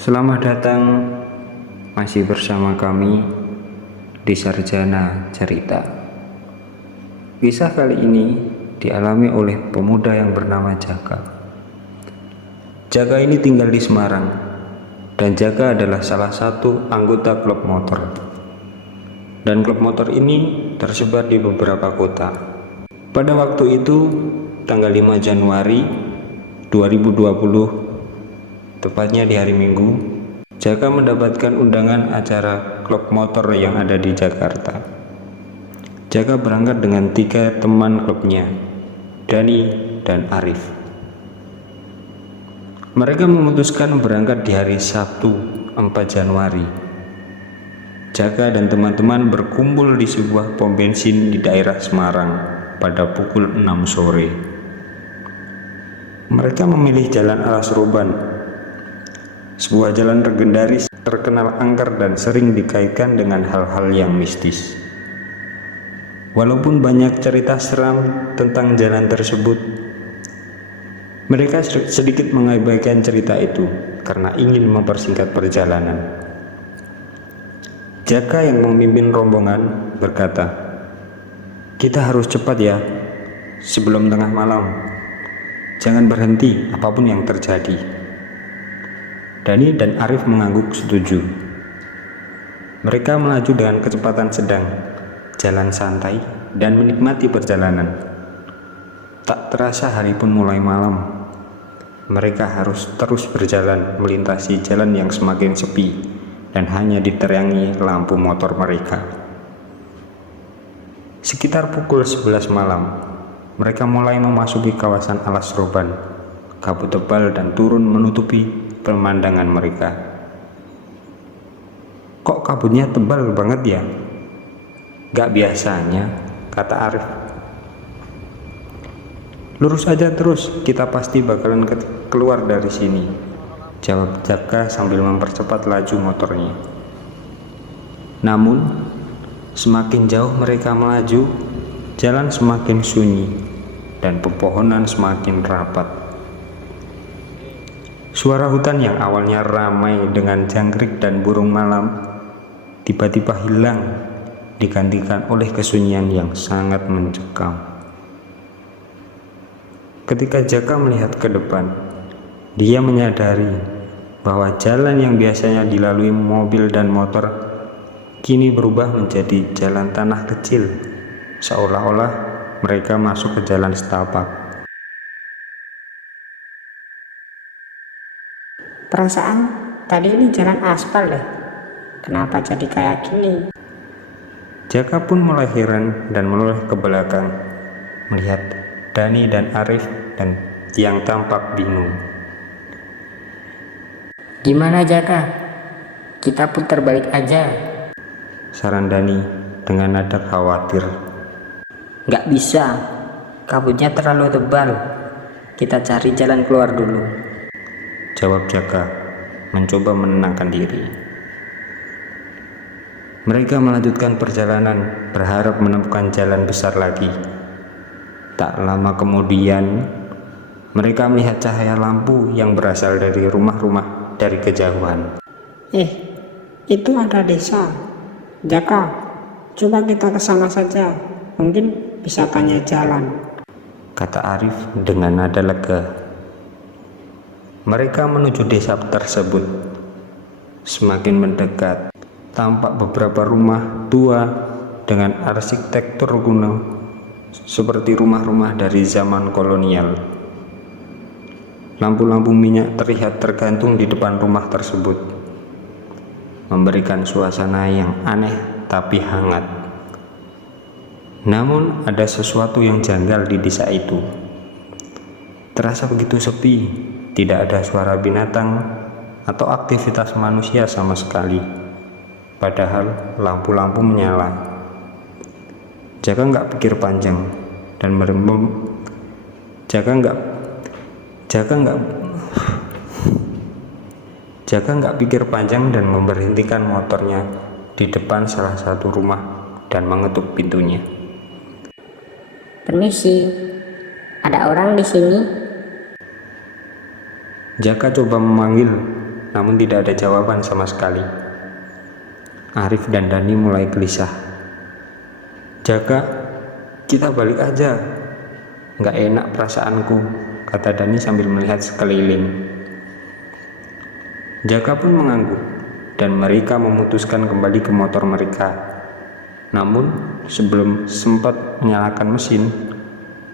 Selamat datang masih bersama kami di Sarjana Cerita. Kisah kali ini dialami oleh pemuda yang bernama Jaka. Jaka ini tinggal di Semarang dan Jaka adalah salah satu anggota klub motor. Dan klub motor ini tersebar di beberapa kota. Pada waktu itu tanggal 5 Januari 2020, tepatnya di hari Minggu, Jaka mendapatkan undangan acara klub motor yang ada di Jakarta. Jaka berangkat dengan 3 teman klubnya, Dani dan Arif. Mereka memutuskan berangkat di hari Sabtu 4 Januari. Jaka dan teman-teman berkumpul di sebuah pom bensin di daerah Semarang pada pukul 6 sore. Mereka memilih jalan Alas Roban, sebuah jalan legendaris terkenal angker dan sering dikaitkan dengan hal-hal yang mistis. Walaupun banyak cerita seram tentang jalan tersebut, mereka sedikit mengabaikan cerita itu karena ingin mempersingkat perjalanan. Jaka yang memimpin rombongan berkata, "Kita harus cepat ya, sebelum tengah malam. Jangan berhenti apapun yang terjadi." Dani dan Arif mengangguk setuju. Mereka melaju dengan kecepatan sedang, jalan santai, dan menikmati perjalanan. Tak terasa hari pun mulai malam. Mereka harus terus berjalan melintasi jalan yang semakin sepi dan hanya diterangi lampu motor mereka. Sekitar pukul 11 malam, mereka mulai memasuki kawasan Alas Roban. Kabut tebal dan turun menutupi pemandangan mereka. "Kok kabutnya tebal banget ya?" "Gak biasanya," kata Arif. "Lurus aja terus, kita pasti bakalan keluar dari sini," jawab Jaka sambil mempercepat laju motornya. Namun, semakin jauh mereka melaju, jalan semakin sunyi dan pepohonan semakin rapat. Suara hutan yang awalnya ramai dengan jangkrik dan burung malam tiba-tiba hilang, digantikan oleh kesunyian yang sangat mencekam. Ketika Jaka melihat ke depan, dia menyadari bahwa jalan yang biasanya dilalui mobil dan motor kini berubah menjadi jalan tanah kecil, seolah-olah mereka masuk ke jalan setapak. "Perasaan tadi ini jalan aspal deh. Kenapa jadi kayak gini?" Jaka pun mulai heran dan menoleh ke belakang, melihat Dani dan Arif dan yang tampak bingung. "Gimana Jaka? Kita putar balik aja." Saran Dani dengan nada khawatir. "Nggak bisa, kabutnya terlalu tebal. Kita cari jalan keluar dulu." Jawab Jaka, mencoba menenangkan diri. Mereka melanjutkan perjalanan, berharap menemukan jalan besar lagi. Tak lama kemudian, mereka melihat cahaya lampu yang berasal dari rumah-rumah dari kejauhan. Itu ada desa. Jaka, coba kita ke sana saja. Mungkin bisa tanya jalan," kata Arif dengan nada lega. Mereka menuju desa tersebut. Semakin mendekat, tampak beberapa rumah tua dengan arsitektur kuno seperti rumah-rumah dari zaman kolonial. Lampu-lampu minyak terlihat tergantung di depan rumah tersebut, memberikan suasana yang aneh tapi hangat. Namun ada sesuatu yang janggal di desa itu. Terasa begitu sepi, tidak ada suara binatang atau aktivitas manusia sama sekali. Padahal lampu-lampu menyala. Jaka nggak pikir panjang dan Jaka nggak pikir panjang dan memberhentikan motornya di depan salah satu rumah dan mengetuk pintunya. "Permisi, ada orang di sini?" Jaka coba memanggil, namun tidak ada jawaban sama sekali. Arif dan Dani mulai gelisah. "Jaka, kita balik aja. Nggak enak perasaanku," kata Dani sambil melihat sekeliling. Jaka pun mengangguk dan mereka memutuskan kembali ke motor mereka. Namun sebelum sempat menyalakan mesin,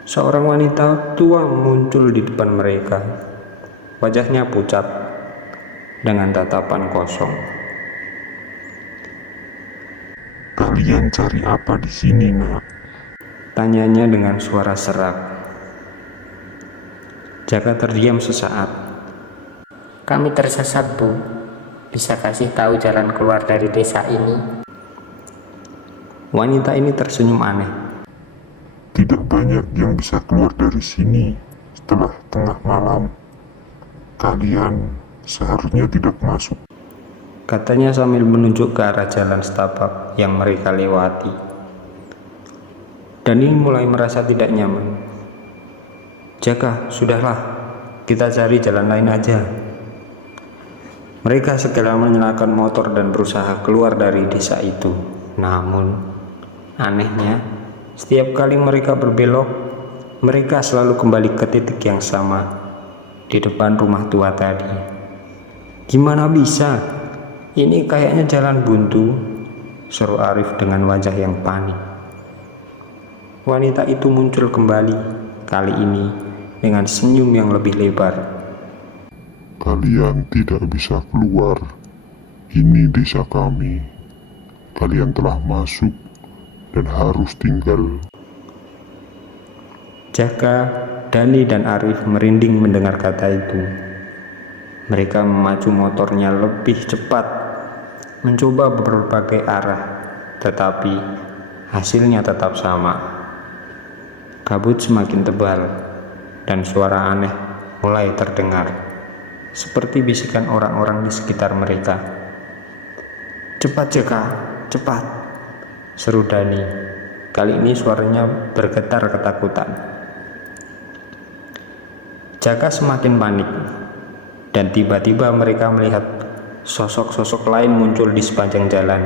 seorang wanita tua muncul di depan mereka. Wajahnya pucat dengan tatapan kosong. "Kalian cari apa di sini, Nak?" Tanyanya dengan suara serak. Jaka terdiam sesaat. Kami tersesat, Bu. Bisa kasih tahu jalan keluar dari desa ini? Wanita ini tersenyum aneh. "Tidak banyak yang bisa keluar dari sini setelah tengah malam. Kalian seharusnya tidak masuk." Katanya sambil menunjuk ke arah jalan setapak yang mereka lewati. Dani mulai merasa tidak nyaman. "Jaka, sudahlah, kita cari jalan lain aja." Mereka segera menyalakan motor dan berusaha keluar dari desa itu. Namun, anehnya, setiap kali mereka berbelok, mereka selalu kembali ke titik yang sama, di depan rumah tua tadi. "Gimana bisa? Ini kayaknya jalan buntu," seru Arif dengan wajah yang panik. Wanita itu muncul kembali, kali ini dengan senyum yang lebih lebar. "Kalian tidak bisa keluar. Ini desa kami. Kalian telah masuk dan harus tinggal." Jaka, Dani, dan Arif merinding mendengar kata itu. Mereka memacu motornya lebih cepat, mencoba berbagai arah, tetapi hasilnya tetap sama. Kabut semakin tebal, dan suara aneh mulai terdengar, seperti bisikan orang-orang di sekitar mereka. "Cepat Jaka, cepat!" seru Dani. Kali ini suaranya bergetar ketakutan. Jaka semakin panik, dan tiba-tiba mereka melihat sosok-sosok lain muncul di sepanjang jalan.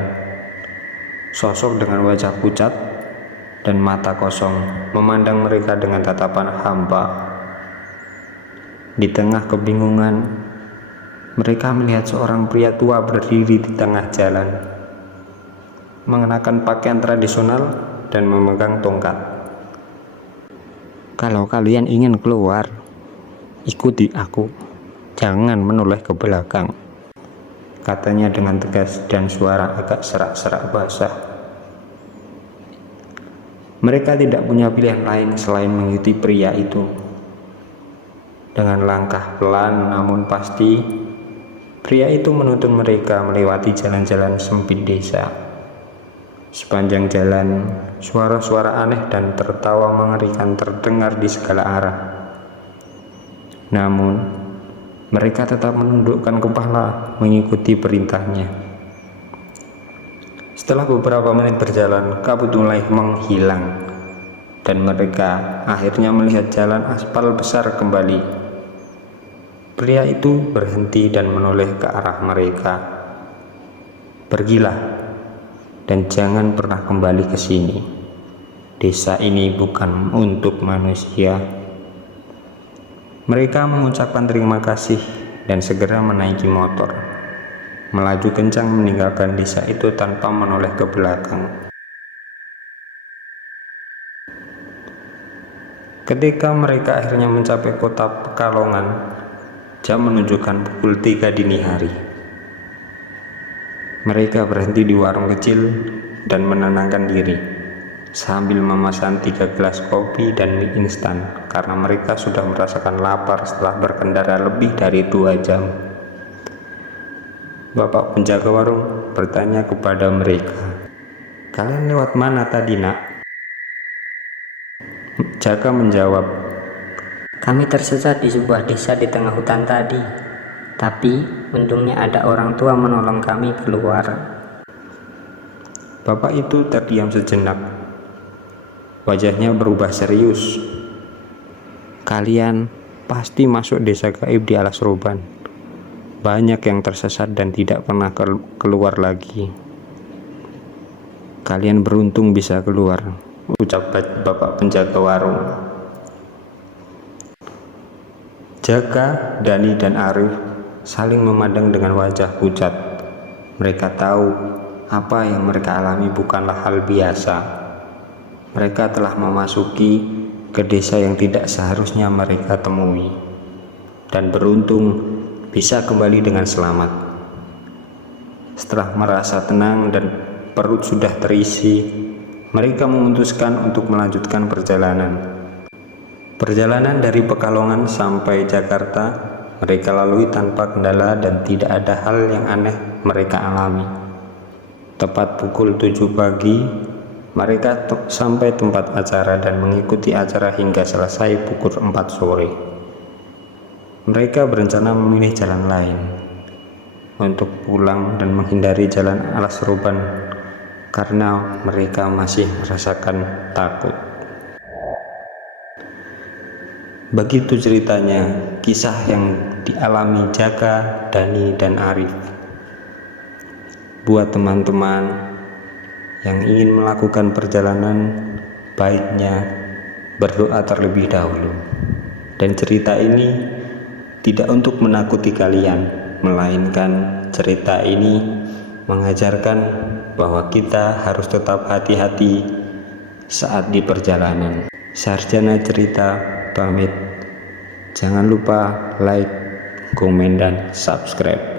Sosok dengan wajah pucat dan mata kosong memandang mereka dengan tatapan hampa. Di tengah kebingungan, mereka melihat seorang pria tua berdiri di tengah jalan, mengenakan pakaian tradisional dan memegang tongkat. "Kalau kalian ingin keluar, ikuti aku, jangan menoleh ke belakang," katanya dengan tegas dan suara agak serak-serak basah. Mereka tidak punya pilihan lain selain mengikuti pria itu. Dengan langkah pelan namun pasti, pria itu menuntun mereka melewati jalan-jalan sempit desa. Sepanjang jalan, suara-suara aneh dan tertawa mengerikan terdengar di segala arah. Namun, mereka tetap menundukkan kepala mengikuti perintahnya. Setelah beberapa menit berjalan, kabut mulai menghilang, dan mereka akhirnya melihat jalan aspal besar kembali. Pria itu berhenti dan menoleh ke arah mereka. "Pergilah, dan jangan pernah kembali ke sini. Desa ini bukan untuk manusia." Mereka mengucapkan terima kasih dan segera menaiki motor, melaju kencang meninggalkan desa itu tanpa menoleh ke belakang. Ketika mereka akhirnya mencapai kota Pekalongan, jam menunjukkan pukul 3 dini hari. Mereka berhenti di warung kecil dan menenangkan diri, sambil memesan 3 gelas kopi dan mie instan karena mereka sudah merasakan lapar setelah berkendara lebih dari 2 jam. Bapak penjaga warung bertanya kepada mereka, "Kalian lewat mana tadi, Nak?" Jaka menjawab, Kami tersesat di sebuah desa di tengah hutan tadi. Tapi untungnya ada orang tua menolong kami keluar. Bapak itu terdiam sejenak. Wajahnya berubah serius. "Kalian pasti masuk desa gaib di Alas Roban. Banyak yang tersesat dan tidak pernah keluar lagi. Kalian beruntung bisa keluar, ucap bapak penjaga warung. Jaka, Dani, dan Arif saling memandang dengan wajah pucat. Mereka tahu apa yang mereka alami bukanlah hal biasa. Mereka telah memasuki ke desa yang tidak seharusnya mereka temui, dan beruntung bisa kembali dengan selamat. Setelah merasa tenang dan perut sudah terisi, mereka memutuskan untuk melanjutkan perjalanan. Perjalanan dari Pekalongan sampai Jakarta mereka lalui tanpa kendala dan tidak ada hal yang aneh mereka alami. Tepat pukul 7 pagi, mereka sampai tempat acara dan mengikuti acara hingga selesai pukul 4 sore. Mereka berencana memilih jalan lain untuk pulang dan menghindari jalan Alas Roban karena mereka masih merasakan takut. Begitu ceritanya, kisah yang dialami Jaka, Dani, dan Arif. Buat teman-teman yang ingin melakukan perjalanan, baiknya berdoa terlebih dahulu. Dan cerita ini tidak untuk menakuti kalian, melainkan cerita ini mengajarkan bahwa kita harus tetap hati-hati saat di perjalanan. Sarjana cerita pamit. Jangan lupa like, komen, dan subscribe.